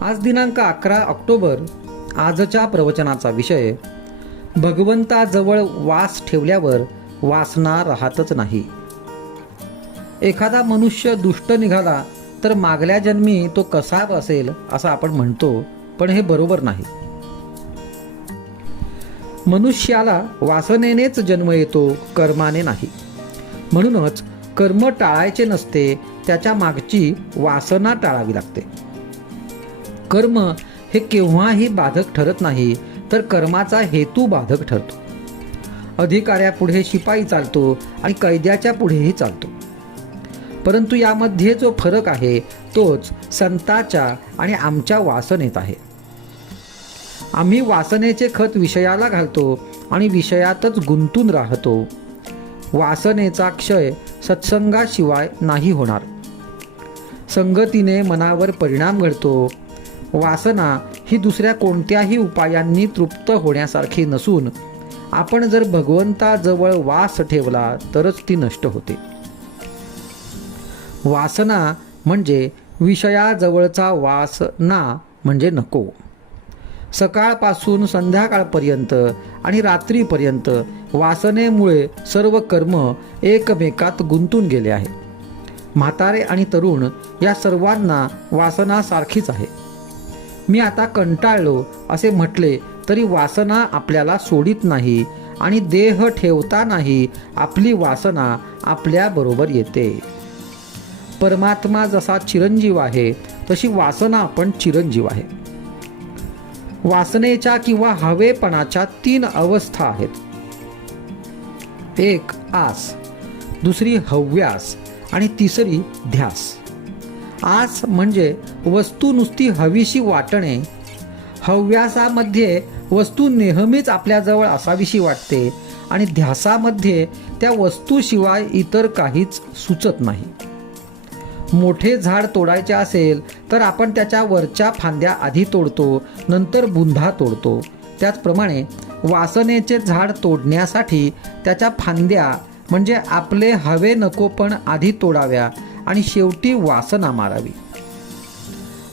आज दिनांक 11 ऑक्टोबर. आजच्या प्रवचनाचा विषय: भगवंताजवळ वास ठेवल्यावर वासना राहतच नाही. एखादा मनुष्य दुष्ट निघाला तर मागल्या जन्मी तो कसा असेल असं आपण म्हणतो, पण हे बरोबर नाही. मनुष्याला वासनेनेच जन्म येतो, कर्माने नाही. म्हणूनच कर्म टाळायचे नसते, त्याच्या मागची वासना टाळावी लागते. कर्म हे केव्हाही बाधक ठरत नाही, तर कर्माचा हेतू बाधक ठरतो. अधिकाऱ्यापुढे शिपाई चालतो आणि कैद्याच्या पुढेही चालतो, परंतु यामध्ये जो फरक आहे तोच संताच्या आणि आमच्या वासनेत आहे. आम्ही वासनेचे खत विषयाला घालतो आणि विषयातच गुंतून राहतो. वासनेचा क्षय सत्संगाशिवाय नाही होणार. संगतीने मनावर परिणाम घडतो. वासना ही दुसऱ्या कोणत्याही उपायांनी तृप्त होण्यासारखी नसून आपण जर भगवंताजवळ वास ठेवला तरच ती नष्ट होते. वासना म्हणजे विषयाजवळचा वास ना म्हणजे नको. सकाळपासून संध्याकाळपर्यंत आणि रात्रीपर्यंत वासनेमुळे सर्व कर्म एकमेकात गुंतून गेले आहे. म्हातारे आणि तरुण या सर्वांना वासना सारखीच आहे. मी आता कंटाळलो असे म्हटले तरी वासना आपल्याला सोडित नाही आणि देह ठेवतानाही आपली वासना आपल्याबरोबर येते. परमात्मा जसा चिरंजीव आहे तशी वासना पण चिरंजीव आहे. वासनेच्या किंवा हवेपणाच्या 3 अवस्था आहेत. एक आस, दुसरी हव्यास आणि तिसरी ध्यास. आस म्हणजे वस्तू नुसती हवीशी वाटणे. हव्यासामध्ये वस्तू नेहमीच आपल्याजवळ असावीशी वाटते आणि ध्यासामध्ये त्या वस्तूशिवाय इतर काहीच सुचत नाही. मोठे झाड तोडायचे असेल तर आपण त्याच्या वरच्या फांद्या आधी तोडतो, नंतर बुंधा तोडतो. त्याचप्रमाणे वासनेचे झाड तोडण्यासाठी त्याच्या फांद्या म्हणजे आपले हवे नकोपण आधी तोडाव्या आणि शेवटी वासना मारावी.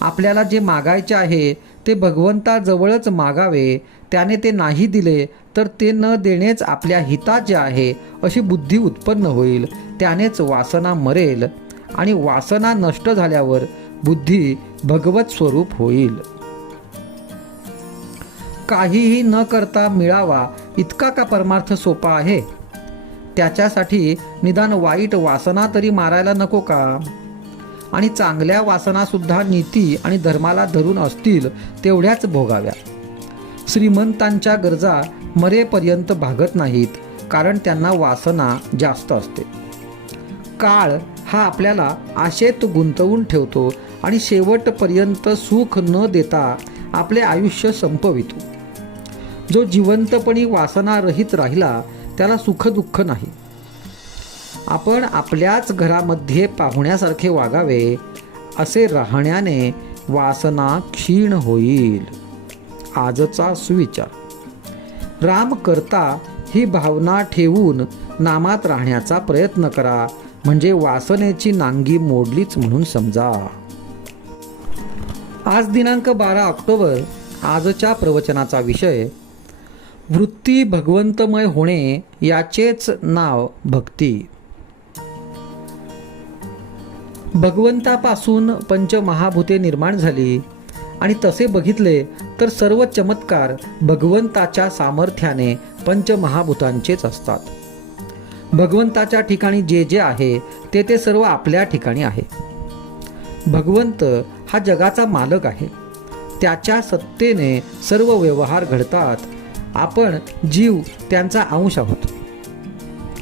आपल्याला जे मागायचे आहे ते भगवंताजवळच मागावे. त्याने ते नाही दिले तर ते न देणेच आपल्या हिताचे आहे अशी बुद्धी उत्पन्न होईल. त्यानेच वासना मरेल आणि वासना नष्ट झाल्यावर बुद्धी भगवत स्वरूप होईल. काहीही न करता मिळावा इतका का परमार्थ सोपा आहे? त्याच्यासाठी निदान वाईट वासना तरी मारायला नको का? आणि चांगल्या वासनासुद्धा नीती आणि धर्माला धरून असतील तेवढ्याच भोगाव्या. श्रीमंतांच्या गरजा मरेपर्यंत भागत नाहीत, कारण त्यांना वासना जास्त असते. काळ हा आपल्याला आशेत गुंतवून ठेवतो आणि शेवटपर्यंत सुख न देता आपले आयुष्य संपवितो. जो जिवंतपणी वासनारहित राहिला त्याला सुखदुःख नाही. आपण आपल्याच घरामध्ये पाहुण्यासारखे वागावे. असे राहण्याने वासना क्षीण होईल. आजचा सुविचार: राम करता ही भावना ठेवून नामात राहण्याचा प्रयत्न करा, म्हणजे वासनेची नांगी मोडलीच म्हणून समजा. आज दिनांक 12 ऑक्टोबर. आजच्या प्रवचनाचा विषय: वृत्ती भगवंतमय होणे याचेच नाव भक्ती. भगवंतापासून पंचमहाभूते निर्माण झाली आणि तसे बघितले तर सर्व चमत्कार भगवंताच्या सामर्थ्याने पंचमहाभूतांचेच असतात. भगवंताच्या ठिकाणी जे जे आहे ते ते सर्व आपल्या ठिकाणी आहे. भगवंत हा जगाचा मालक आहे. त्याच्या सत्तेने सर्व व्यवहार घडतात. आपण जीव त्यांचा अंश आहोत.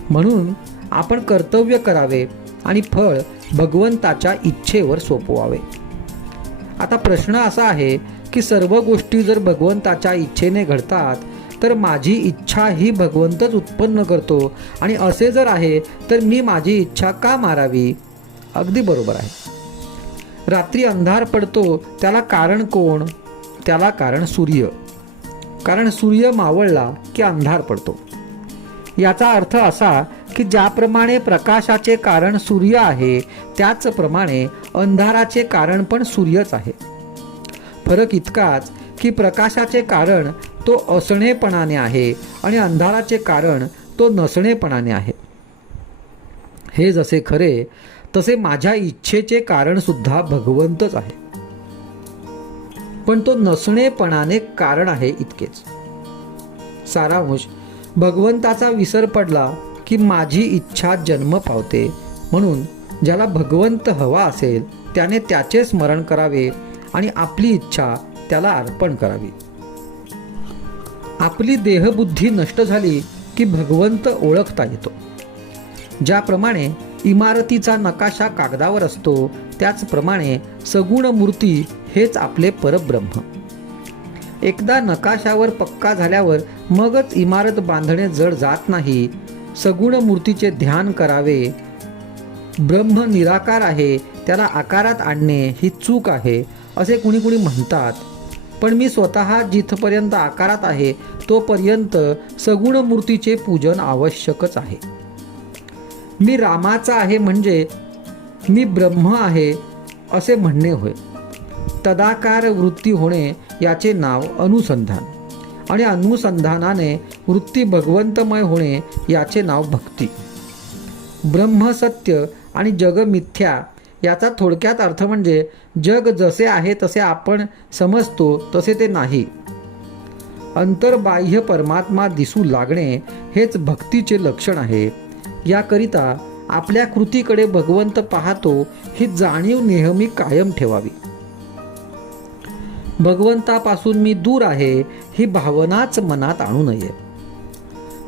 म्हणून आपण कर्तव्य करावे आणि फळ भगवंताच्या इच्छेवर सोपवावे. आता प्रश्न असा आहे की सर्व गोष्टी जर भगवंताच्या इच्छेने घडतात तर माझी इच्छा ही भगवंतच उत्पन्न करतो, आणि असे जर आहे तर मी माझी इच्छा का मारावी? अगदी बरोबर आहे. रात्री अंधार पडतो त्याला कारण कोण? त्याला कारण सूर्य. कारण सूर्य मावळला की अंधार पडतो. याचा अर्थ असा की ज्याप्रमाणे प्रकाशाचे कारण सूर्य आहे त्याचप्रमाणे अंधाराचे कारण पण सूर्यच आहे. फरक इतकाच की प्रकाशाचे कारण तो असणेपणाने आहे आणि अंधाराचे कारण तो नसणेपणाने आहे. हे जसे खरे तसे माझ्या इच्छेचे कारण सुद्धा भगवंतच आहे, पण तो नसणेपणाने कारण आहे इतकेच. सारांश, भगवंताचा विसर पडला की माझी इच्छा जन्म पावते. म्हणून ज्याला भगवंत हवा असेल त्याने त्याचे स्मरण करावे आणि आपली इच्छा त्याला अर्पण करावी. आपली देहबुद्धी नष्ट झाली की भगवंत ओळखता येतो. ज्याप्रमाणे इमारतीचा नकाशा कागदावर असतो त्याचप्रमाणे सगुण मूर्ती हेच आपले परब्रह्म. एकदा नकाशावर पक्का झाल्यावर मगच इमारत बांधणे जड जात नाही. सगुण मूर्तीचे ध्यान करावे. ब्रह्म निराकार आहे, त्याला आकारात आणणे ही चूक आहे असे कुणी कुणी म्हणतात. पण मी स्वतः जिथपर्यंत आकारात आहे तोपर्यंत सगुण मूर्तीचे पूजन आवश्यकच आहे. मी रामाचा आहे म्हणजे मी ब्रह्म आहे असे म्हणणे होय. तदाकार वृत्ती होणे याचे नाव अनुसंधान आणि अनुसंधानाने वृत्ती भगवंतमय होणे याचे नाव भक्ती. ब्रह्म सत्य आणि जग मिथ्या याचा थोडक्यात अर्थ म्हणजे जग जसे आहे तसे आपण समजतो तसे ते नाही. अंतर्बाह्य परमात्मा दिसू लागणे हेच भक्तीचे लक्षण आहे. याकरिता आपल्या कृतीकडे भगवंत पाहतो ही जाणीव नेहमी कायम ठेवावी. भगवंतापासून मी दूर आहे ही भावनाच मनात आणू नये.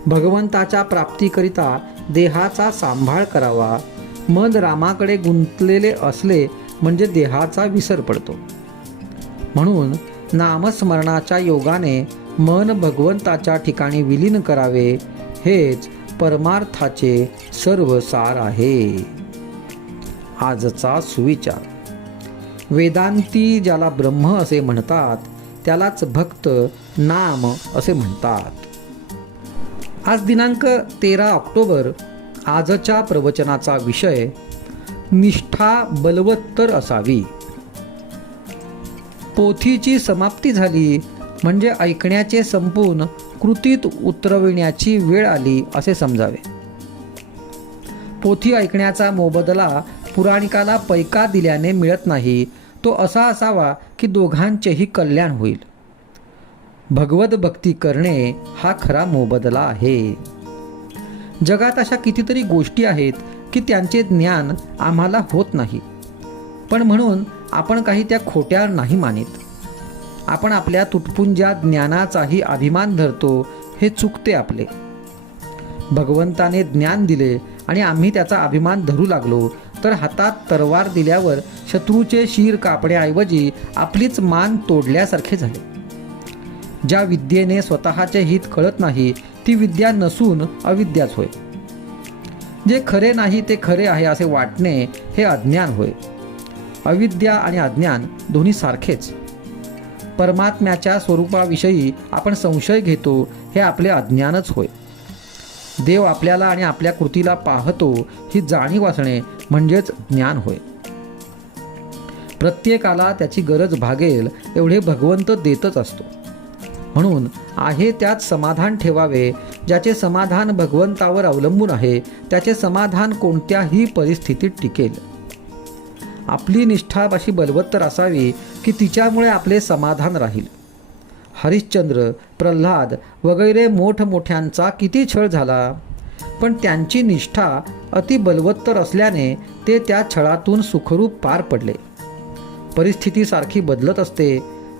भगवंताच्या प्राप्तीकरिता देहाचा सांभाळ करावा. मन रामाकडे गुंतलेले असले म्हणजे देहाचा विसर पडतो. म्हणून नामस्मरणाच्या योगाने मन भगवंताच्या ठिकाणी विलीन करावे हेच परमार्थाचे सर्व सार आहे. आजचा सुविचार. वेदांती ज्याला ब्रह्म असे म्हणतात त्यालाच भक्त नाम असे म्हणतात. आज दिनांक 13 ऑक्टोबर. आजच्या प्रवचनाचा विषय निष्ठा बलवत्तर असावी. पोथीची समाप्ती झाली म्हणजे ऐकण्याचे संपून कृतीत उतरविण्याची वेळ आली असे समजावे. पोथी ऐकण्याचा मोबदला पुराणिकाला पैका दिल्याने मिळत नाही. तो असा असावा की दोघांचेही कल्याण होईल. भगवत भक्ती करणे हा खरा मोबदला आहे. जगात अशा कितीतरी गोष्टी आहेत की त्यांचे ज्ञान आम्हाला होत नाही, पण म्हणून आपण काही त्या खोट्या नाही मानित. आपण आपल्या तुटपुंज्या ज्ञानाचाही अभिमान धरतो, हे चुकते आपले. भगवंताने ज्ञान दिले आणि आम्ही त्याचा अभिमान धरू लागलो तर हातात तरवार दिल्यावर शत्रूचे शीर कापण्याऐवजी आपलीच मान तोडल्यासारखे झाले. ज्या विद्येने स्वतःचे हित कळत नाही ती विद्या नसून अविद्याच होय. जे खरे नाही ते खरे आहे असे वाटणे हे अज्ञान होय. अविद्या आणि अज्ञान दोन्ही सारखेच. परमात्म्याच्या स्वरूपाविषयी आपण संशय घेतो हे आपले अज्ञानच होय. देव आपल्याला आणि आपल्या कृतीला पाहतो ही जाणीव असणे म्हणजेच ज्ञान होय. प्रत्येकाला त्याची गरज भागेल एवढे भगवंत देतच असतो. म्हणून आहे त्यात समाधान ठेवावे. ज्याचे समाधान भगवंतावर अवलंबून आहे त्याचे समाधान कोणत्याही परिस्थितीत टिकेल. आपली निष्ठा अशी बलवत्तर असावी की तिच्यामुळे आपले समाधान राहील. हरिश्चंद्र, प्रल्हाद वगैरे मोठमोठ्यांचा किती छळ झाला, पण त्यांची निष्ठा अति बलवत्तर असल्याने ते त्या छळातून सुखरूप पार पडले. परिस्थिती सारखी बदलत असते,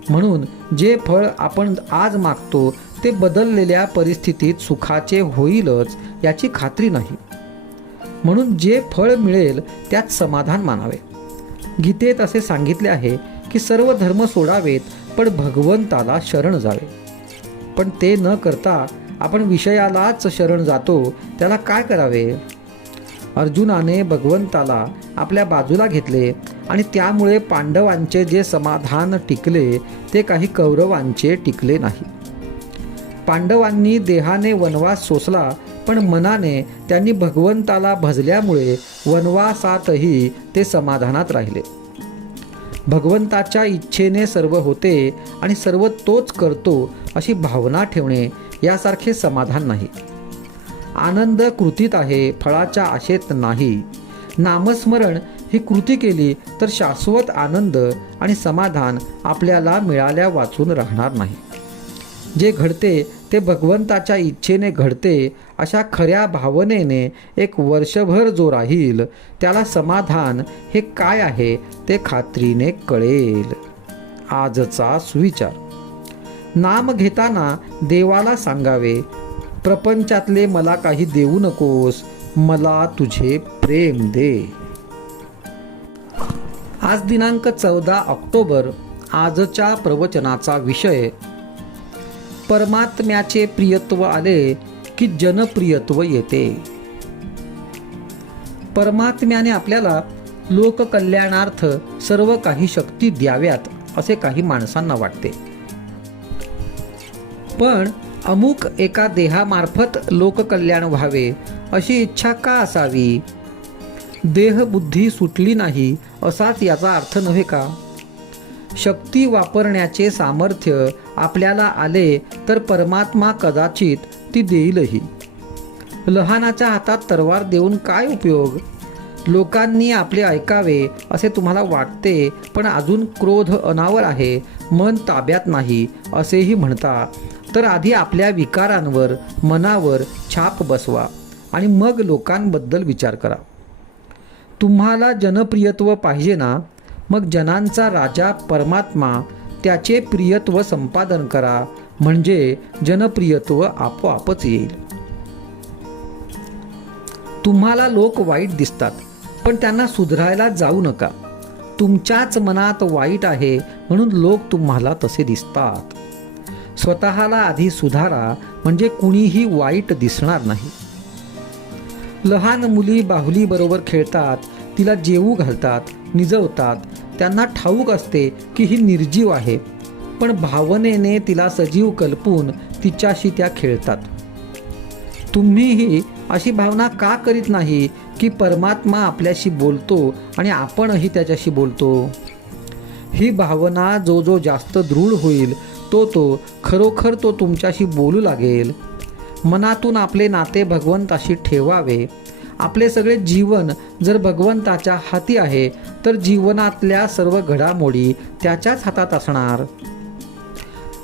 म्हणून जे फळ आपण आज मागतो ते बदललेल्या परिस्थितीत सुखाचे होईलच याची खात्री नाही. म्हणून जे फळ मिळेल त्यात समाधान मानावे. गीतेत असे सांगितले आहे की सर्व धर्म सोडावेत पण भगवंताला शरण जावे. पण ते न करता आपण विषयालाच शरण जातो, त्याला काय करावे? अर्जुनाने भगवंताला आपल्या बाजूला घेतले आणि त्यामुळे पांडवांचे जे समाधान टिकले ते काही कौरवांचे टिकले नाही. पांडवांनी देहाने वनवास सोसला, पण मनाने त्यांनी भगवंताला भजल्यामुळे वनवासातही ते समाधानात राहिले. भगवंताच्या इच्छेने सर्व होते आणि सर्व तोच करतो अशी भावना ठेवणे यासारखे समाधान नाही. आनंद कृतीत आहे, फळाच्या आशेत नाही. नामस्मरण ही कृती केली तर शाश्वत आनंद आणि समाधान आपल्याला मिळाल्या वाचून राहणार नाही. जे घडते ते भगवंताच्या इच्छेने घडते अशा खऱ्या भावनेने एक वर्षभर जो राहील त्याला समाधान हे काय आहे ते खात्रीने कळेल. आजचा सुविचार. नाम घेताना देवाला सांगावे, प्रपंचातले मला काही देऊ नकोस, मला तुझे प्रेम दे. आज दिनांक 14 ऑक्टोबर. आजच्या प्रवचनाचा विषय, परमात्म्याचे प्रियत्व आले की जनप्रियत्व येते. परमात्म्याने आपल्याला लोककल्याणार्थ सर्व काही शक्ती द्याव्यात असे काही माणसांना वाटते. पण अमुक एका देहामार्फत लोककल्याण व्हावे अशी इच्छा का असावी? देहबुद्धी सुटली नाही असाच याचा अर्थ नव्हे का? शक्ती वापरण्याचे सामर्थ्य आपल्याला आले तर परमात्मा कदाचित ती देईलही. लहानाच्या हातात तरवार देऊन काय उपयोग? लोकांनी आपले ऐकावे असे तुम्हाला वाटते, पण अजून क्रोध अनावर आहे, मन ताब्यात नाही असेही म्हणता. तर आधी आपल्या विकारांवर, मनावर छाप बसवा आणि मग लोकांबद्दल विचार करा. तुम्हाला जनप्रियत्व पाहिजे ना? मग जनांचा राजा परमात्मा त्याचे प्रियत्व संपादन करा, म्हणजे जनप्रियत्व आपोआपच येईल. तुम्हाला लोक वाईट दिसतात, पण त्यांना सुधारायला जाऊ नका. तुमच्याच मनात वाईट आहे म्हणून लोक तुम्हाला तसे दिसतात. स्वतःला आधी सुधारा, म्हणजे कुणीही वाईट दिसणार नाही. लहान मुली बाहुलीबरोबर खेळतात, तिला जेवू घालतात, निजवतात. त्यांना ठाऊक असते की ही निर्जीव आहे, पण भावनेने तिला सजीव कल्पून तिच्याशी त्या खेळतात. तुम्हीही अशी भावना का करीत नाही की परमात्मा आपल्याशी बोलतो आणि आपणही त्याच्याशी बोलतो? ही भावना जो जास्त दृढ होईल तो खरोखर तो तुमच्याशी बोलू लागेल. मनातून आपले नाते भगवंताशी ठेवावे. आपले सगळे जीवन जर भगवंताच्या हाती आहे तर जीवनातल्या सर्व घडामोडी त्याच्याच हातात असणार.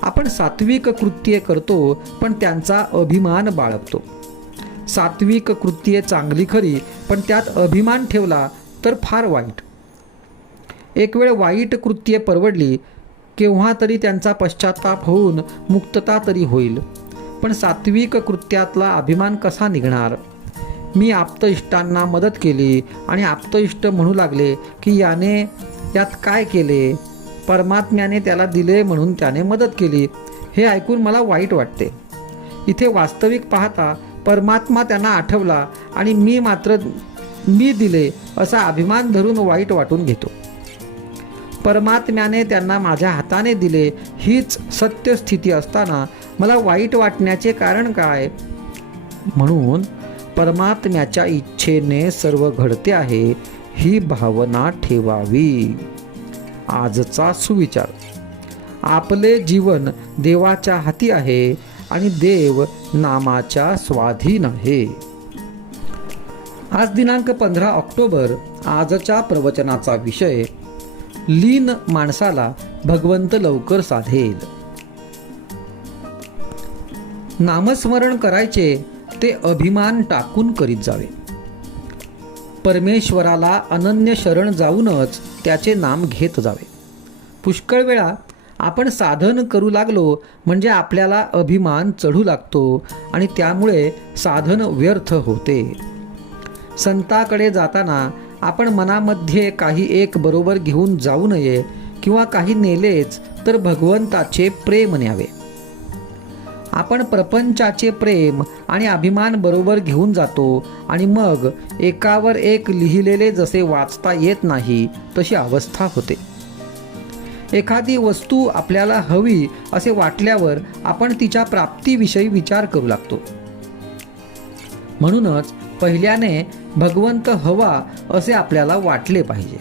आपण सात्विक कृत्ये करतो पण त्यांचा अभिमान बाळगतो. सात्विक कृत्ये चांगली खरी, पण त्यात अभिमान ठेवला तर फार वाईट. एक वेळ वाईट कृत्ये परवडली, केव्हा तरी त्यांचा पश्चाताप होऊन मुक्तता तरी होईल. पण सात्विक कृत्यातला अभिमान कसा निघणार? मी आप्तइष्टांना मदत केली आणि आप्तइष्ट म्हणू लागले की यात काय केले? परमात्म्याने त्याला दिले म्हणून त्याने मदत केली. हे ऐकून मला वाईट वाटते. इथे वास्तविक पाहता परमात्मा त्यांना आठवला आणि मी दिले असा अभिमान धरून वाईट वाटून घेतो. परमात्म्याने त्यांना माझ्या हाताने दिले हीच सत्य स्थिती असताना मला वाईट वाटण्याचे कारण काय? म्हणून परमात्म्याच्या इच्छेने सर्व घडते आहे ही भावना ठेवावी. आजचा सुविचार. आपले जीवन देवाच्या हाती आहे आणि देव नामाच्या स्वाधीन आहे. आज दिनांक 15 ऑक्टोबर. आजच्या प्रवचनाचा विषय, लीन माणसाला भगवंत लवकर साधेल. नामस्मरण करायचे ते अभिमान टाकून करीत जावे. परमेश्वराला अनन्य शरण जाऊनच त्याचे नाम घेत जावे. पुष्कळ वेळा आपण साधन करू लागलो म्हणजे आपल्याला अभिमान चढू लागतो आणि त्यामुळे साधन व्यर्थ होते. संताकडे जाताना आपण मनामध्ये काही एक बरोबर घेऊन जाऊ नये, किंवा काही नेलेच तर भगवंताचे प्रेम न्यावे. आपण प्रपंचाचे प्रेम आणि अभिमान बरोबर घेऊन जातो आणि मग एकावर एक लिहिलेले जसे वाचता येत नाही तशी अवस्था होते. एखादी वस्तू आपल्याला हवी असे वाटल्यावर आपण तिच्या प्राप्तीविषयी विचार करू लागतो. म्हणूनच पहिल्याने भगवंत हवा असे आपल्याला वाटले पाहिजे.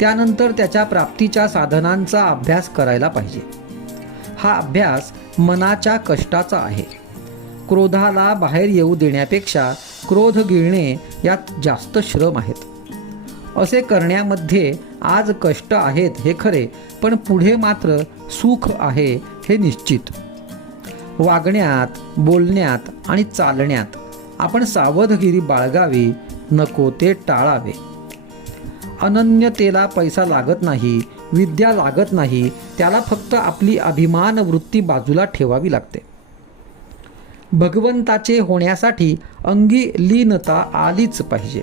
त्यानंतर त्याच्या प्राप्तीच्या साधनांचा अभ्यास करायला पाहिजे. हा अभ्यास मनाच्या कष्टाचा आहे. क्रोधाला बाहेर येऊ देण्यापेक्षा क्रोध गिळणे यात जास्त श्रम आहेत. असे करण्यामध्ये आज कष्ट आहेत हे खरे, पण पुढे मात्र सुख आहे हे निश्चित. वागण्यात, बोलण्यात आणि चालण्यात आपण सावधगिरी बाळगावी, नको ते टाळावे. अनन्यतेला पैसा लागत नाही, विद्या लागत नाही, त्याला फक्त आपली अभिमान वृत्ती बाजूला ठेवावी लागते. भगवंताचे होण्यासाठी अंगी लीनता आलीच पाहिजे.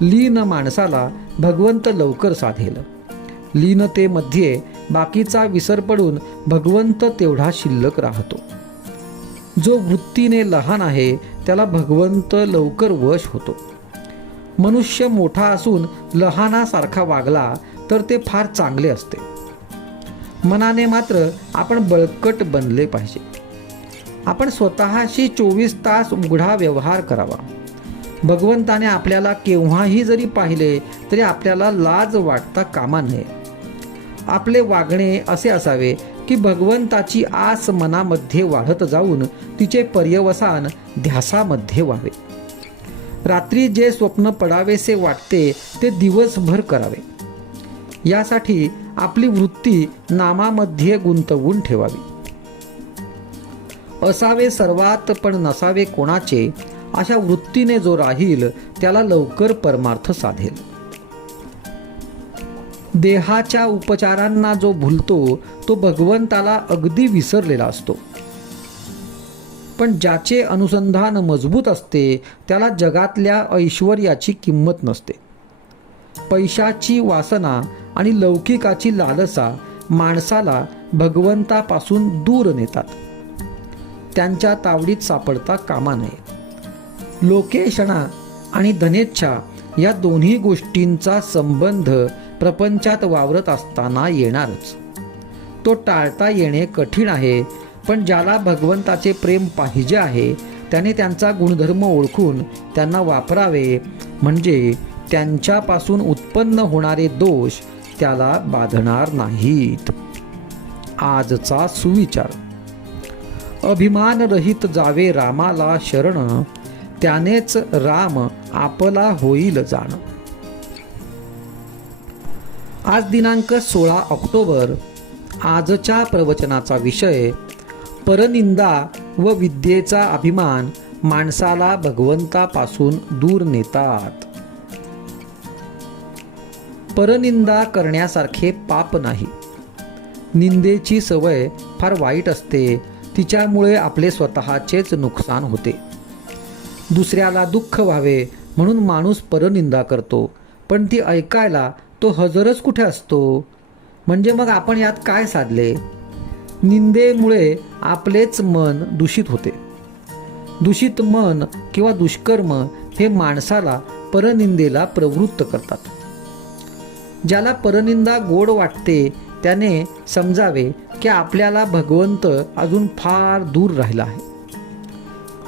लीन माणसाला भगवंत लवकर साधेल. लीनतेमध्ये बाकीचा विसर पडून भगवंत तेवढा शिल्लक राहतो. जो वृत्तीने लहान आहे त्याला भगवंत लवकर वश होतो. मनुष्य मोठा असून लहानासारखा वागला तर ते फार चांगले असते. मनाने मात्र आपण बळकट बनले पाहिजे. आपण स्वतःशी 24 तास उघडा व्यवहार करावा. भगवंताने आपल्याला केव्हाही जरी पाहिले तरी आपल्याला लाज वाटता कामा नये. आपले वागणे असे असावे की भगवंताची आस मनामध्ये वाढत जाऊन तिचे पर्यवसान ध्यासामध्ये व्हावे. रात्री जे स्वप्न पडावेसे वाटते ते दिवसभर करावे. यासाठी आपली वृत्ती नामामध्ये गुंतवून ठेवावी. असावे सर्वात पण नसावे कोणाचे, अशा वृत्तीने जो राहील त्याला लवकर परमार्थ साधेल. देहाच्या उपचारांना जो भुलतो तो भगवंताला अगदी विसरलेला असतो. पण ज्याचे अनुसंधान मजबूत असते त्याला जगातल्या ऐश्वर्याची किंमत नसते. पैशाची वासना आणि लौकिकाची लालसा माणसाला भगवंतापासून दूर नेतात. त्यांच्या तावडीत सापडता कामा नये. लोकेशणा आणि धनेच्छा या दोन्ही गोष्टींचा संबंध प्रपंचात वावरत असताना येणारच. तो टाळता येणे कठीण आहे, पण ज्याला भगवंताचे प्रेम पाहिजे आहे त्याने त्यांचा गुणधर्म ओळखून त्यांना वापरावे, म्हणजे त्यांच्यापासून उत्पन्न होणारे दोष त्याला बाधणार नाहीत. आजचा सुविचार. अभिमान रहित जावे रामाला शरण, त्यानेच राम आपला होईल जाण. आज दिनांक 16 ऑक्टोबर. आजच्या प्रवचनाचा विषय परनिंदा व विद्येचा अभिमान माणसाला भगवंतापासून दूर नेतात. परनिंदा करण्यासारखे पाप नाही. निंदेची सवय फार वाईट असते. तिच्यामुळे आपले स्वतःचेच नुकसान होते. दुसऱ्याला दुःख व्हावे म्हणून माणूस परनिंदा करतो, पण ती ऐकायला तो हजरच कुठे असतो. म्हणजे मग आपण यात काय साधले? निंदेमुळे आपलेच मन दूषित होते. दूषित मन किंवा दुष्कर्म हे माणसाला परनिंदेला प्रवृत्त करतात. ज्याला परनिंदा गोड वाटते त्याने समजावे की आपल्याला भगवंत अजून फार दूर राहिला आहे.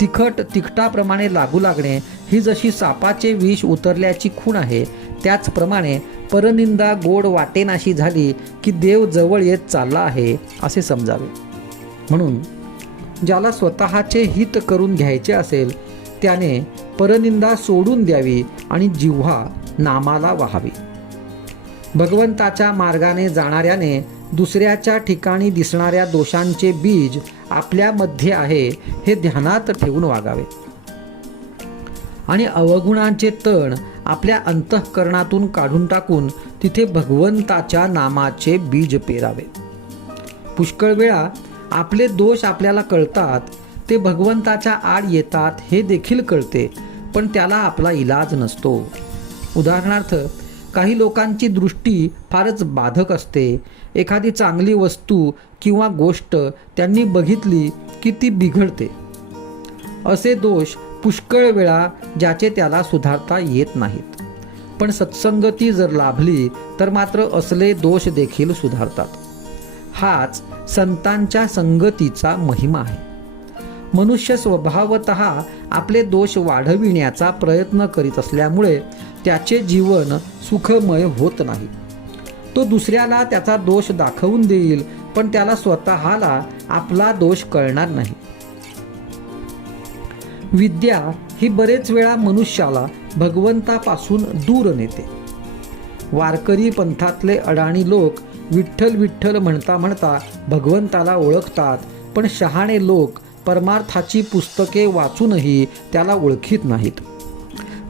तिखट तिखटाप्रमाणे लागू लागणे ही जशी सापाचे विष उतरल्याची खूण आहे, त्याचप्रमाणे परनिंदा गोड वाटेनाशी झाली की देव जवळ येत चालला आहे असे समजावे. म्हणून ज्याला स्वतःचे हित करून घ्यायचे असेल त्याने परनिंदा सोडून द्यावी आणि जिव्हा नामाला वाहावी. भगवंताच्या मार्गाने जाणाऱ्याने दुसऱ्याच्या ठिकाणी दिसणाऱ्या दोषांचे बीज आपल्यामध्ये आहे हे ध्यानात ठेवून वागावे आणि अवगुणांचे तण आपल्या अंतःकरणातून काढून टाकून तिथे भगवंताच्या नामाचे बीज पेरावे. पुष्कळ वेळा आपले दोष आपल्याला कळतात, ते भगवंताच्या आड येतात हे देखील कळते, पण त्याला आपला इलाज नसतो. उदाहरणार्थ, काही लोकांची दृष्टी फारच बाधक असते. एखादी चांगली वस्तू किंवा गोष्ट त्यांनी बघितली की ती बिघडते. असे दोष पुष्कळ वेळा ज्याचे त्याला सुधारता येत नाहीत. पण सत्संगती जर लाभली तर मात्र असले दोष देखील सुधारतात. हाच संतांच्या संगतीचा महिमा आहे. मनुष्य स्वभावतः आपले दोष वाढविण्याचा प्रयत्न करीत असल्यामुळे त्याचे जीवन सुखमय होत नाही. तो दुसऱ्याला त्याचा दोष दाखवून देईल, पण त्याला स्वतःला आपला दोष कळणार नाही. विद्या ही बरेच वेळा मनुष्याला भगवंतापासून दूर नेते. वारकरी पंथातले अडाणी लोक विठ्ठल विठ्ठल म्हणता म्हणता भगवंताला ओळखतात, पण शहाणे लोक परमार्थाची पुस्तके वाचूनही त्याला ओळखीत नाहीत.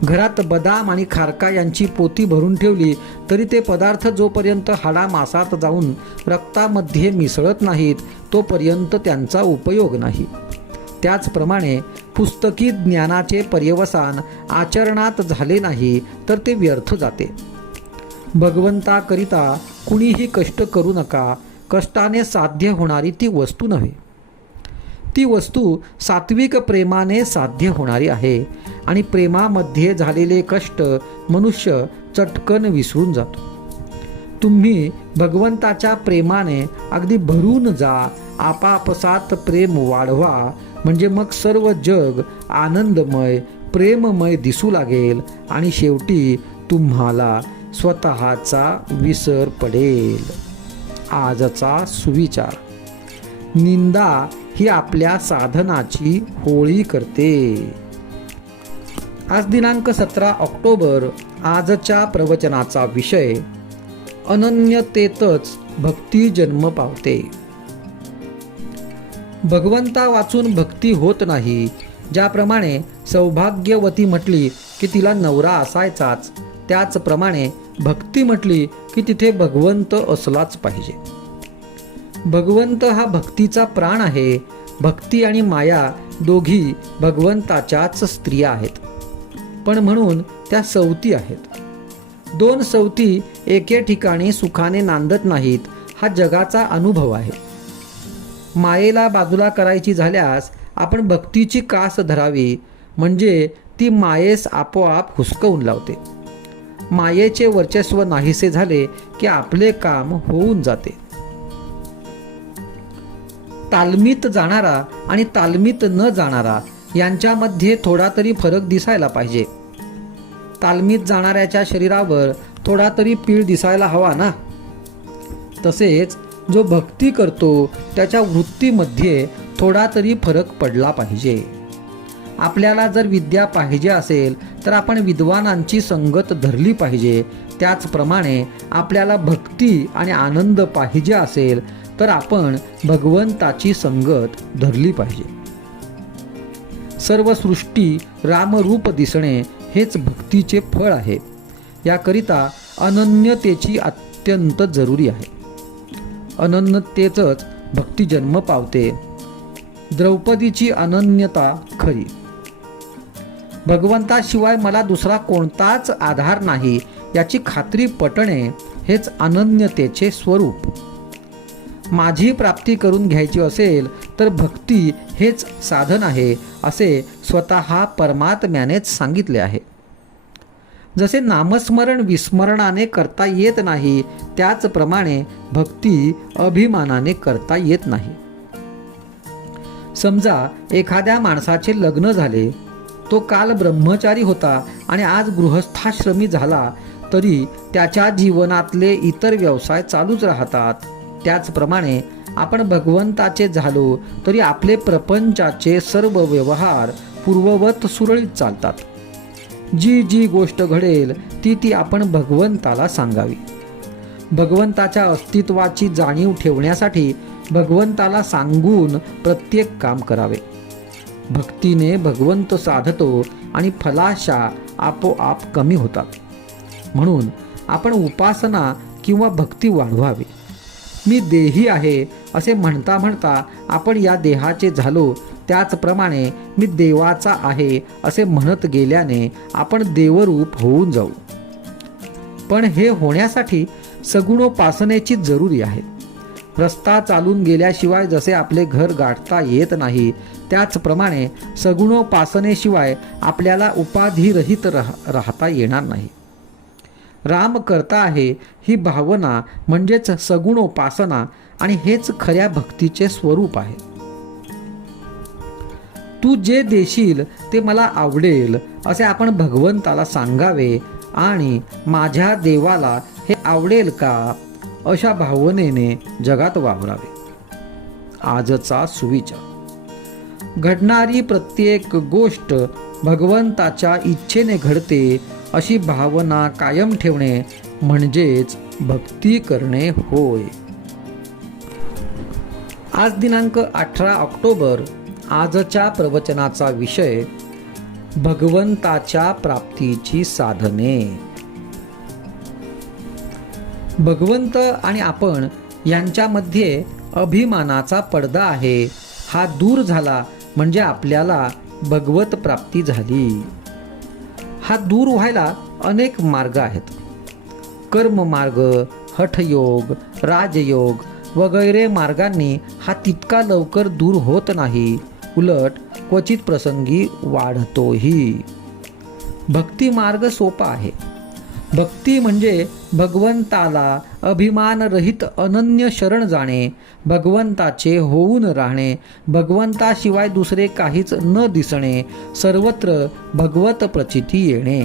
घरात बदाम आणि खारका यांची पोती भरून ठेवली तरी ते पदार्थ जोपर्यंत हाडामासात जाऊन रक्तामध्ये मिसळत नाहीत तोपर्यंत त्यांचा उपयोग नाही. त्याचप्रमाणे पुस्तकी ज्ञानाचे पर्यवसान आचरणात झाले नाही तर ते व्यर्थ जाते. भगवंताकरिता कुणीही कष्ट करू नका. कष्टाने साध्य होणारी ती वस्तू नव्हे. ती वस्तू सात्विक प्रेमाने साध्य होणारी आहे आणि प्रेमामध्ये झालेले कष्ट मनुष्य चटकन विसरून जातो. तुम्ही भगवंताच्या प्रेमाने अगदी भरून जा. आपापसात प्रेम वाढवा, म्हणजे मग सर्व जग आनंदमय प्रेममय दिसू लागेल आणि शेवटी तुम्हाला स्वतःचा विसर पडेल. आजचा सुविचार: निंदा ही आपल्या साधनाची होळी करते. आज दिनांक 17 ऑक्टोबर. आजच्या प्रवचनाचा विषय: अनन्यतेतच भक्ती जन्म पावते. भगवंता वाचून भक्ती होत नाही. ज्याप्रमाणे सौभाग्यवती म्हटली की तिला नवरा असायचाच, त्याचप्रमाणे भक्ती म्हटली की तिथे भगवंत असलाच पाहिजे. भगवंत हा भक्तीचा प्राण आहे. भक्ती आणि माया दोघी भगवंताच्याच स्त्रिया आहेत, पण म्हणून त्या सवती आहेत. दोन सवती एके ठिकाणी सुखाने नांदत नाहीत, हा जगाचा अनुभव आहे. मायेला बाजूला करायची झाल्यास आपण भक्तीची कास धरावी, म्हणजे ती मायेस आपोआप हुसकवून लावते. मायेचे वर्चस्व नाहीसे झाले की आपले काम होऊन जाते. तालमीत जाणारा आणि तालमीत न जाणारा यांच्यामध्ये थोडा तरी फरक दिसायला पाहिजे. तालमीत जाणाऱ्याच्या शरीरावर थोडा तरी पीळ दिसायला हवा ना. तसेच जो भक्ती करतो त्याच्या वृत्तीमध्ये थोडा तरी फरक पडला पाहिजे. आपल्याला जर विद्या पाहिजे असेल तर आपण विद्वानांची संगत धरली पाहिजे. त्याचप्रमाणे आपल्याला भक्ती आणि आनंद पाहिजे असेल तर आपण भगवंताची संगत धरली पाहिजे. सर्व सृष्टी रामरूप दिसणे हेच भक्तीचे फळ आहे. याकरिता अनन्यतेची अत्यंत जरुरी आहे. अनन्यतेतच भक्ती जन्म पावते. द्रौपदीची अनन्यता खरी. भगवंताशिवाय मला दुसरा कोणताच आधार नाही याची खात्री पटणे हेच अनन्यतेचे स्वरूप. माझी प्राप्ती करून घ्यायची असेल तर भक्ती हेच साधन आहे असे स्वतः परमात्म्यानेच सांगितले आहे. जसे नामस्मरण विस्मरणाने करता येत नाही, त्याचप्रमाणे भक्ती अभिमानाने करता येत नाही. समजा एखाद्या माणसाचे लग्न झाले, तो काल ब्रह्मचारी होता आणि आज गृहस्थाश्रमी झाला, तरी त्याच्या जीवनातले इतर व्यवसाय चालूच राहतात. त्याचप्रमाणे आपण भगवंताचे झालो तरी आपले प्रपंचाचे सर्व व्यवहार पूर्ववत सुरळीत चालतात. जी जी गोष्ट घडेल ती ती आपण भगवंताला सांगावी. भगवंताच्या अस्तित्वाची जाणीव ठेवण्यासाठी भगवंताला सांगून प्रत्येक काम करावे. भक्तीने भगवंत साधतो आणि फलाशा आपोआप कमी होतात. म्हणून आपण उपासना किंवा भक्ती वाढवावी. मी देही आहे असे म्हणता म्हणता आपण या देहाचे झालो, त्याचप्रमाणे मी देवाचा आहे असे म्हणत गेल्याने आपण देवरूप होऊन जाऊ. पण हे होण्यासाठी सगुणोपासनेची जरुरी आहे. रस्ता चालून गेल्याशिवाय जसे आपले घर गाठता येत नाही, त्याचप्रमाणे सगुणोपासनेशिवाय आपल्याला उपाधिरहित राहता येणार नाही. राम करता आहे ही भावना म्हणजेच सगुणोपासना आणि हेच खऱ्या भक्तीचे स्वरूप आहे. तू जे देशील ते मला आवडेल असे आपण भगवंताला सांगावे आणि माझ्या देवाला हे आवडेल का अशा भावनेने जगात वावरावे. आजचा सुविचार. घडणारी प्रत्येक गोष्ट भगवंताच्या इच्छेने घडते अशी भावना कायम ठेवणे म्हणजेच भक्ती करणे होय. आज दिनांक 18 ऑक्टोबर. आजच्या प्रवचनाचा विषय भगवंताच्या प्राप्तीची साधने. भगवंत आणि आपण यांच्यामध्ये अभिमानाचा पडदा आहे, हा दूर झाला म्हणजे आपल्याला भगवत प्राप्ती झाली. हा दूर व्हायला अनेक मार्ग आहेत. कर्ममार्ग, हठयोग, राजयोग वगैरे मार्गांनी हा तितका लवकर दूर होत नाही, उलट क्वचित प्रसंगी वाढतोही. भक्ती मार्ग सोपा आहे. भक्ती म्हणजे भगवंताला अभिमानरहित अनन्य शरण जाणे, भगवंताचे होऊन राहणे, भगवंताशिवाय दुसरे काहीच न दिसणे, सर्वत्र भगवत प्रचिती येणे.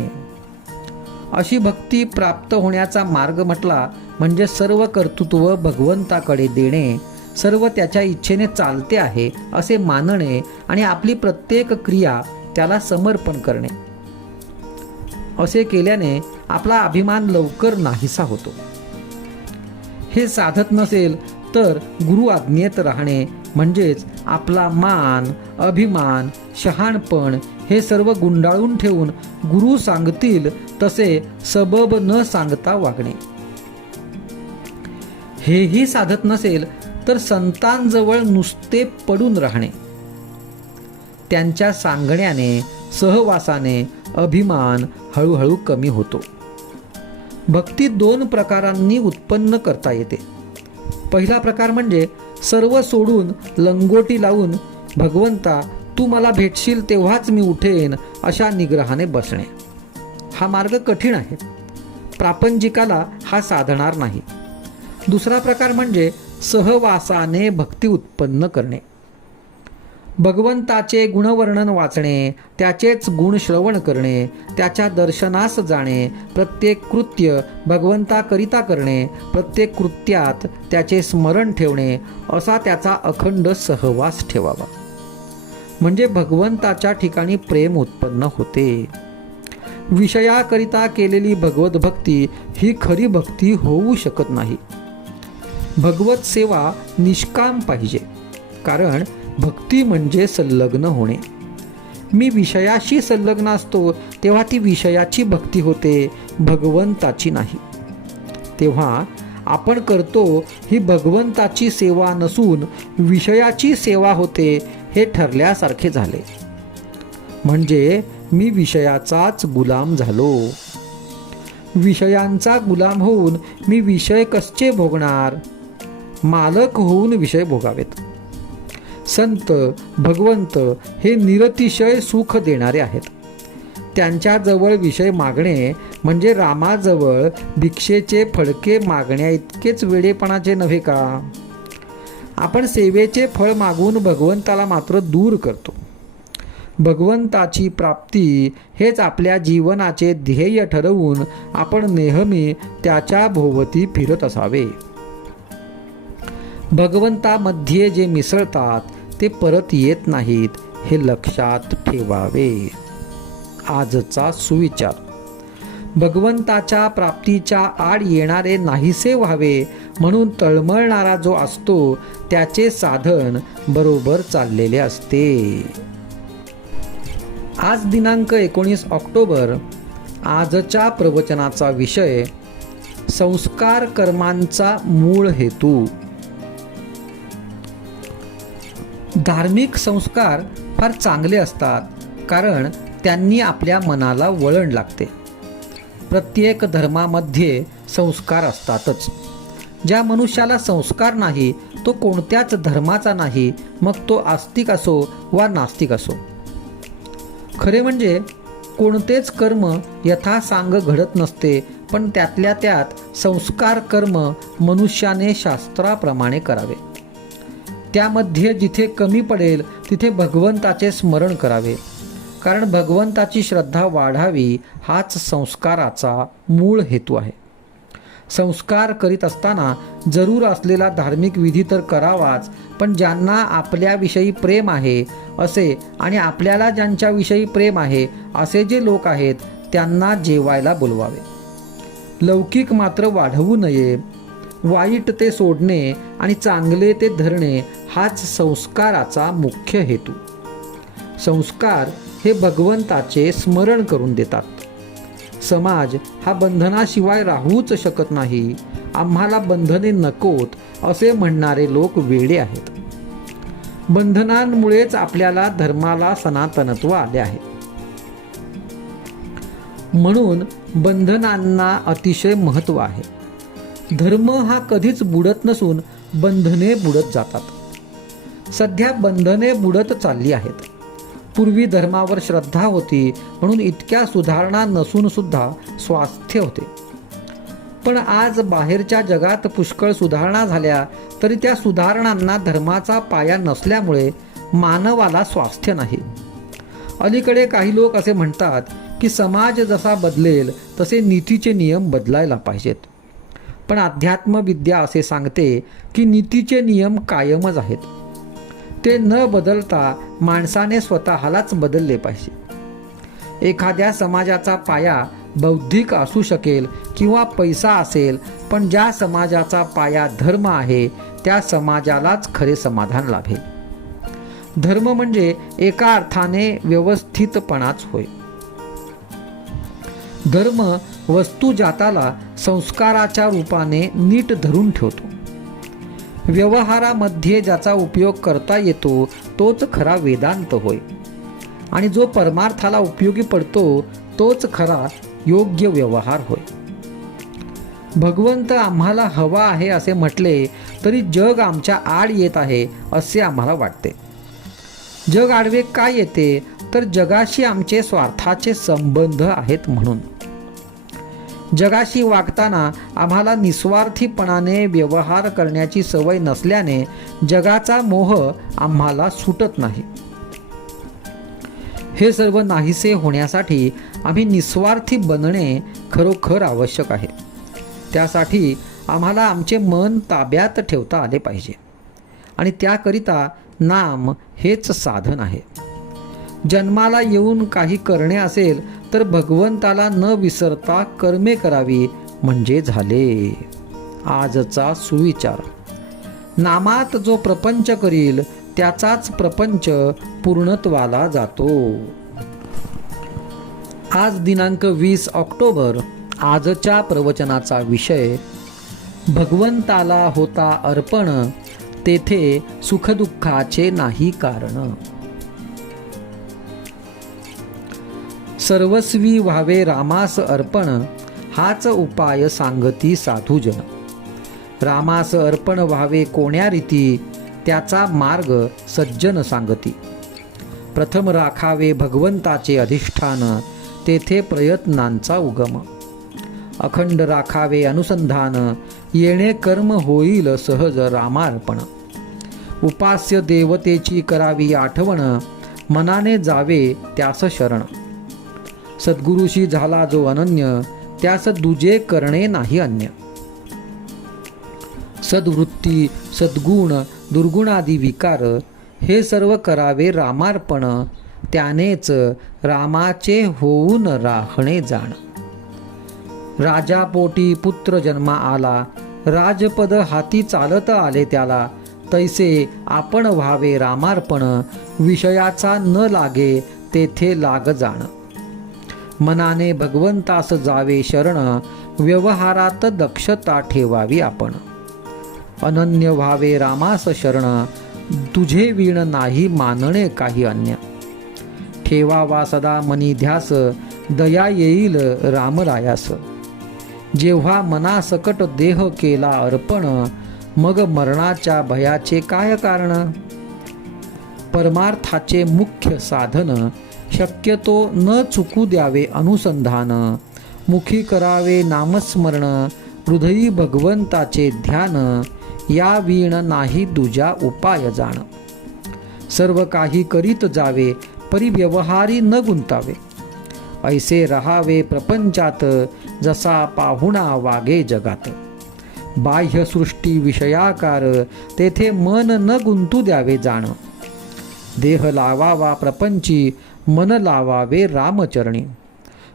अशी भक्ती प्राप्त होण्याचा मार्ग म्हटला म्हणजे सर्व कर्तृत्व भगवंताकडे देणे, सर्व त्याच्या इच्छेने चालते आहे असे मानणे आणि आपली प्रत्येक क्रिया त्याला समर्पण करणे. असे केल्याने आपला अभिमान लवकर नाहीसा होतो. हे साधत नसेल तर गुरु आज्ञेत राहणे म्हणजेच आपला मान, अभिमान, शहाणपण हे सर्व गुंडाळून ठेवून गुरु सांगतील तसे सबब न सांगता वागणे. हेही साधत नसेल तर संतांजवळ नुसते पडून राहणे. त्यांच्या सांगण्याने, सहवासाने अभिमान हळूहळू कमी होतो. भक्ती 2 प्रकारांनी उत्पन्न करता येते. पहिला प्रकार म्हणजे सर्व सोडून लंगोटी लावून भगवंता तू मला भेटशील तेव्हाच मी उठेन अशा निग्रहाने बसणे. हा मार्ग कठीण आहे, प्रापंचिकाला हा साधणार नाही. दुसरा प्रकार म्हणजे सहवासाने भक्ती उत्पन्न करणे. भगवंताचे गुणवर्णन वाचणे, त्याचेच गुण श्रवण करणे, त्याच्या दर्शनास जाणे, प्रत्येक कृत्य भगवंताकरिता करणे, प्रत्येक कृत्यात त्याचे स्मरण ठेवणे, असा त्याचा अखंड सहवास ठेवावा. म्हणजे भगवंताच्या ठिकाणी प्रेम उत्पन्न होते. विषयाकरिता केलेली भगवत भक्ती ही खरी भक्ती होऊ शकत नाही. भगवत सेवा निष्काम पाहिजे, कारण भक्ती म्हणजे संलग्न होणे. मी विषयाशी संलग्न असतो तेव्हा ती विषयाची भक्ती होते, भगवंताची नाही. तेव्हा आपण करतो ही भगवंताची सेवा नसून विषयाची सेवा होते हे ठरल्यासारखे झाले. म्हणजे मी विषयाचाच गुलाम झालो. विषयांचा गुलाम होऊन मी विषय कसे भोगणार? मालक होऊन विषय भोगावेत. संत, भगवंत हे निरतिशय सुख देणारे आहेत. त्यांच्याजवळ विषय मागणे म्हणजे रामाजवळ भिक्षेचे फडके मागण्या इतकेच वेडेपणाचे नव्हे का? आपण सेवेचे फळ मागून भगवंताला मात्र दूर करतो. भगवंताची प्राप्ती हेच आपल्या जीवनाचे ध्येय ठरवून आपण नेहमी त्याच्या भोवती फिरत असावे. भगवंतामध्ये जे मिसळतात ते परत येत नाहीत हे लक्षात ठेवावे. आजचा सुविचार. भगवंताच्या प्राप्तीच्या आड येणारे नाहीसे व्हावे म्हणून तळमळणारा जो असतो त्याचे साधन बरोबर चाललेले असते. आज दिनांक 19 ऑक्टोबर. आजच्या प्रवचनाचा विषय संस्कार कर्मांचा मूळ हेतू. धार्मिक संस्कार फार चांगले असतात, कारण त्यांनी आपल्या मनाला वळण लागते. प्रत्येक धर्मामध्ये संस्कार असतातच. ज्या मनुष्याला संस्कार नाही तो कोणत्याच धर्माचा नाही, मग तो आस्तिक असो वा नास्तिक असो. खरे म्हणजे कोणतेच कर्म यथासांग घडत नसते, पण त्यातल्या त्यात संस्कार कर्म मनुष्याने शास्त्राप्रमाणे करावे. त्यामध्ये जिथे कमी पडेल तिथे भगवंताचे स्मरण करावे, कारण भगवंताची श्रद्धा वाढावी हाच संस्काराचा मूळ हेतू आहे. संस्कार करीत असताना जरूर असलेला धार्मिक विधी तर करावाच, पण ज्यांना आपल्याविषयी प्रेम आहे असे आणि आपल्याला ज्यांच्याविषयी प्रेम आहे असे जे लोक आहेत त्यांना जेवायला बोलवावे. लौकिक मात्र वाढवू नये. वाईट ते सोडणे आणि चांगले ते धरणे हाच संस्काराचा मुख्य हेतू. संस्कार हे भगवंताचे स्मरण करून देतात. समाज हा बंधनाशिवाय राहूच शकत नाही, आम्हाला बंधने नकोत असे म्हणणारे लोक वेडे आहेत. बंधनांमुळेच आपल्याला धर्माला सनातनत्व आले आहे. म्हणून बंधनांना अतिशय महत्त्व आहे. धर्म हा कधीच बुडत नसून बंधने बुडत जातात. सध्या बंधने बुडत चालली आहेत. पूर्वी धर्मावर श्रद्धा होती म्हणून इतक्या सुधारणा नसून सुद्धा स्वास्थ्य होते. पण आज बाहेरच्या जगात पुष्कळ सुधारणा झाल्या तरी त्या सुधारणांना धर्माचा पाया नसल्यामुळे मानवाला स्वास्थ्य नाही. अलीकडे काही लोक असे म्हणतात की समाज जसा बदलेल तसे नीतीचे नियम बदलायला पाहिजेत. पण अध्यात्मविद्या असे सांगते की नीतीचे नियम कायमच आहेत. ते न बदलता माणसाने स्वतःलाच बदलले पाहिजे. एखाद्या समाजाचा पाया बौद्धिक असू शकेल किंवा पैसा असेल, पण ज्या समाजाचा पाया धर्म आहे त्या समाजालाच खरे समाधान लाभेल. धर्म म्हणजे एका अर्थाने व्यवस्थितपणाच होय. धर्म वस्तू जाताला संस्काराच्या रूपाने नीट धरून ठेवतो. व्यवहारामध्ये ज्याचा उपयोग करता येतो तोच खरा वेदांत होय, आणि जो परमार्थाला उपयोगी पडतो तोच खरा योग्य व्यवहार होय. भगवंत आम्हाला हवा आहे असे म्हटले तरी जग आमच्या आड येत आहे असे आम्हाला वाटते. जग आडवे काय येते तर जगाशी आमचे स्वार्थाचे संबंध आहेत म्हणून. जगाशी वागताना आम्हाला निस्वार्थीपणाने व्यवहार करण्याची सवय नसल्याने जगाचा मोह आम्हाला सुटत नाही. हे सर्व नाहीसे होण्यासाठी आम्ही निस्वार्थी बनणे खरोखर आवश्यक आहे. त्यासाठी आम्हाला आमचे मन ताब्यात ठेवता आले पाहिजे, आणि त्याकरिता नाम हेच साधन आहे. जन्माला येऊन काही करणे असेल तर भगवंताला न विसरता कर्मे करावी म्हणजे झाले. आजचा सुविचार. नामात जो प्रपंच करील त्याचाच प्रपंच पूर्णत्वाला जातो. आज दिनांक 20 ऑक्टोबर. आजच्या प्रवचनाचा विषय भगवंताला होता अर्पण, तेथे सुखदुःखाचे नाही कारण. सर्वस्वी व्हावे रामास अर्पण, हाच उपाय सांगती साधुजन. रामास अर्पण व्हावे कोण्या रीती, त्याचा मार्ग सज्जन सांगती. प्रथम राखावे भगवंताचे अधिष्ठान, तेथे प्रयत्नांचा उगम. अखंड राखावे अनुसंधान, येणे कर्म होईल सहज रामार्पण. उपास्य देवतेची करावी आठवण, मनाने जावे त्यास शरण. सद्गुरुशी झाला जो अनन्य, त्यास दुजे करणे नाही अन्य. सद्वृत्ती सद्गुण दुर्गुणादी विकार, हे सर्व करावे रामार्पण. त्यानेच रामाचे होऊन राहणे जाण. राजापोटी पुत्र जन्मा आला, राजपद हाती चालत आले त्याला. तैसे आपण व्हावे रामार्पण, विषयाचा न लागे तेथे लाग जाण. मनाने भगवंतास जावे शरण, व्यवहारात दक्षता ठेवावी आपण. अनन्य व्हावे रामास शरण, तुझे वीण नाही मानणे काही अन्य. ठेवावा सदा मनी ध्यास, दया येईल रामरायास. जेव्हा मनासकट देह केला अर्पण, मग मरणाच्या भयाचे काय कारण. परमार्थाचे मुख्य साधन, शक्यतो न चुकू द्यावे अनुसंधान. मुखी करावे नामस्मरण, हृदयी भगवंताचे ध्यान. या वीण नाही दुजा उपाय जाण. सर्व काही करीत जावे, परी व्यवहारी न गुंतावे. ऐसे रहावे प्रपंचात, जसा पाहुणा वागे जगात. बाह्यसृष्टी विषयाकार तेथे मन न गुंतू द्यावे जाण. देह लावावा प्रपंची मन लावावे रामचरणी.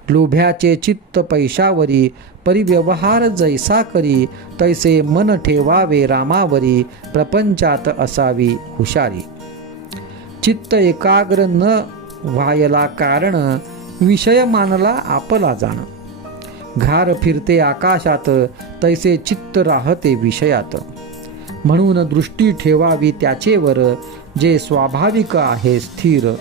लोभ्याचे चित्त पैशावरी परिव्यवहार जैसा करी तैसे मन ठेवावे रामावरी प्रपंचात असावी हुशारी. चित्त एकाग्र न व्हायला कारण विषय मानला आपला जाण. घार फिरते आकाशात तैसे चित्त राहते विषयात. म्हणून दृष्टी ठेवावी त्याचेवर जे स्वाभाविक आहे स्थिर.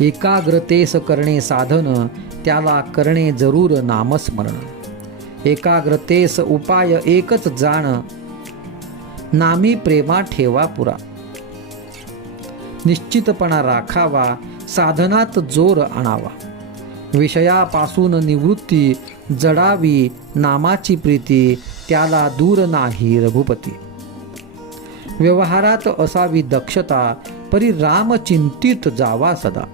एकाग्रतेस करणे साधन त्याला करणे जरूर नामस्मरण. एकाग्रतेस उपाय एकच जाण नामी प्रेमा ठेवा पुरा. निश्चितपणा राखावा साधनात जोर आणावा. विषयापासून निवृत्ती जडावी नामाची प्रीती त्याला दूर नाही रघुपती. व्यवहारात असावी दक्षता परी राम चिंतित जावा सदा.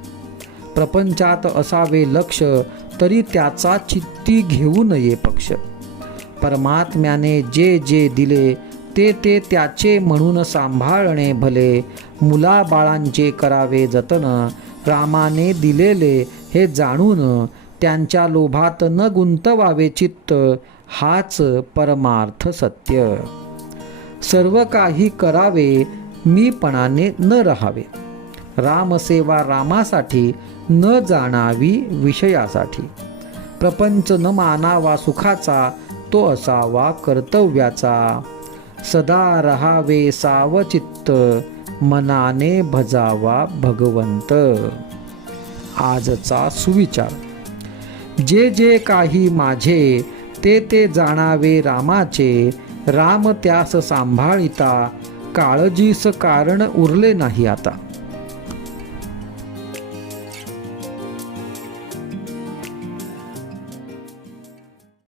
प्रपंचात असावे लक्ष तरी त्याचा चित्ती घेऊ नये पक्ष. परमात्म्याने जे जे दिले ते ते त्याचे म्हणून सांभाळणे भले. मुलाबाळांचे करावे जतन रामाने दिलेले हे जाणून. त्यांच्या लोभात न गुंतवावे चित्त हाच परमार्थ सत्य. सर्व काही करावे मीपणाने न राहावे. रामसेवा रामासाठी न जाणावी विषयासाठी. प्रपंच न मानावा सुखाचा तो असावा कर्तव्याचा. सदा रहावे सावचित्त मनाने भजावा भगवंत. आजचा सुविचार. जे जे काही माझे ते ते जाणावे रामाचे. राम त्यास सांभाळिता काळजीस कारण उरले नाही आता.